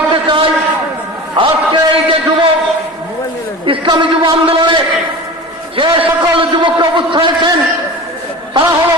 বলতে চাই, আজকে এই যে ইসলামী যুব আন্দোলনে যে সকল যুবকরা উপস্থিত হয়েছেন তারা হল